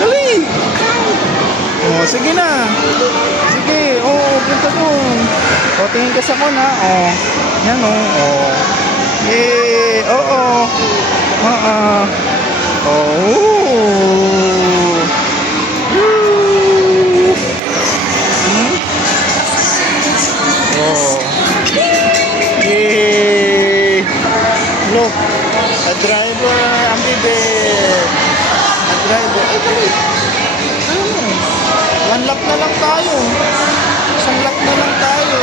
Dali! Oh, sige na. Sige, punta doon. Tingin ka sa kon ha. Yan oo. Yay! Look, a driver, ang bibig. A driver, dali. One lap na lang tayo. Isang lap na lang tayo.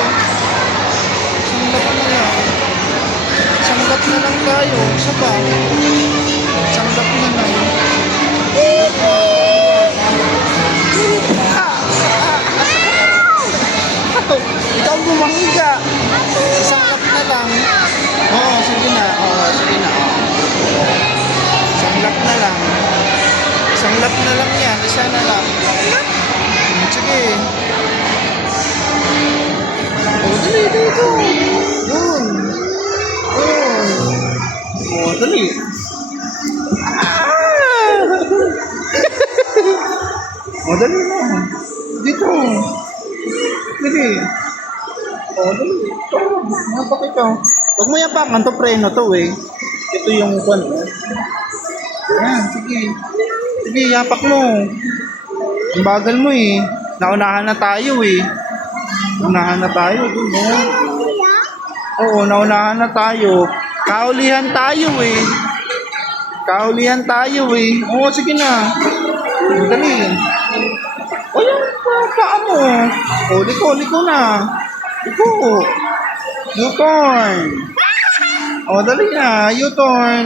Isang lap na lang tayo. Isa pa. Isang lap na lang. Ikaw bumangga. Isang lap na lang. Sige na. Isang lap na lang. Isang lap na lang yan. Isa na lang. Sige. Dali, dito. Yun. Dali. Dali na. Dito. Dali. Dali. Napak ito. Huwag mo yapakan to, preno to eh. Ito yung kwan. Yan, sige. Sige, yapak mo. Ang bagal mo eh. Naunahan na tayo eh. Naunahan na tayo. Oo, naunahan na tayo. Kaulihan tayo eh. Kaulihan tayo eh. Oo, sige na. Dali. Yan, paa mo. Liko na. Liko. U-turn. Dali na. U-turn.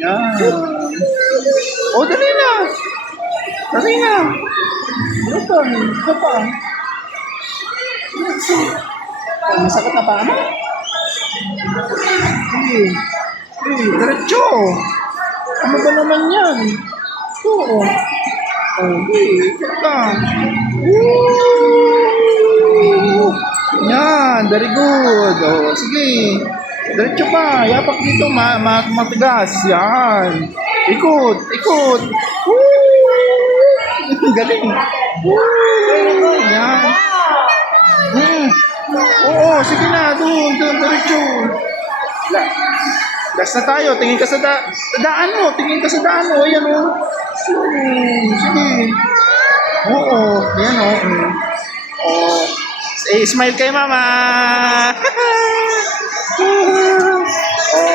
Yan. Dali na. Dali na. U-turn. Ito pa. Masakit na pa mo? Diretso. Ano ba naman yan? Ito. Ito ka. Yan, very good. Sige. Diretso pa. Yapak dito, matigas. Yan. Ikot. Galing. Yan. Sige na. Doon, diretso. Last na tayo. Tingin ka sa daan mo. Ayan o. Sige. Ayan o. Smile kay mama.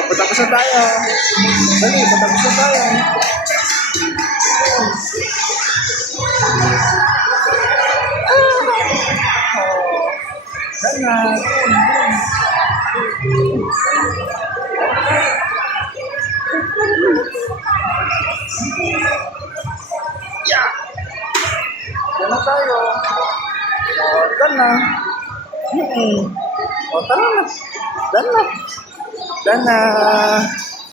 Patapos na tayo. Dali, patapos na tayo. Yan na tayo. Tara na. Dan na.